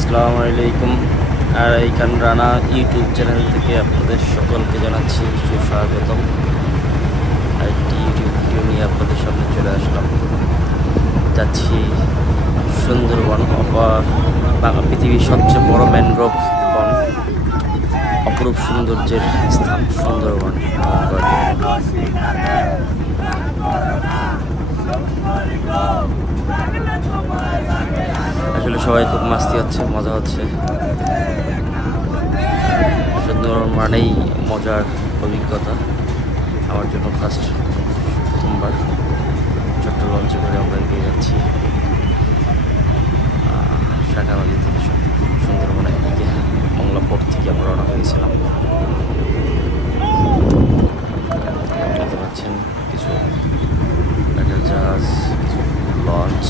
আসসালামু আলাইকুম। আর এইখান রানা ইউটিউব চ্যানেল থেকে আপনাদের সকলকে জানাচ্ছি সুস্বাগতম। একটি ইউটিউব ভিডিও নিয়ে আপনাদের সামনে চলে আসলাম। যাচ্ছি সুন্দরবন, পৃথিবীর সবচেয়ে বড় ম্যানগ্রোভ বন, অপরূপ সৌন্দর্যের স্থান সুন্দরবন। আসলে সবাই খুব মাস্তি হচ্ছে, মজা হচ্ছে। সুন্দরবন মানেই মজার অভিজ্ঞতা। আমার জন্য প্রথমবার ছোট্ট লঞ্চে করে আমরা এগিয়ে যাচ্ছি শাখা নদী থেকে সুন্দরবনের দিকে। মংলা পোর্ট থেকে আমরা রওনা হয়েছিলাম। দেখতে পাচ্ছেন কিছু জাহাজ, কিছু লঞ্চ।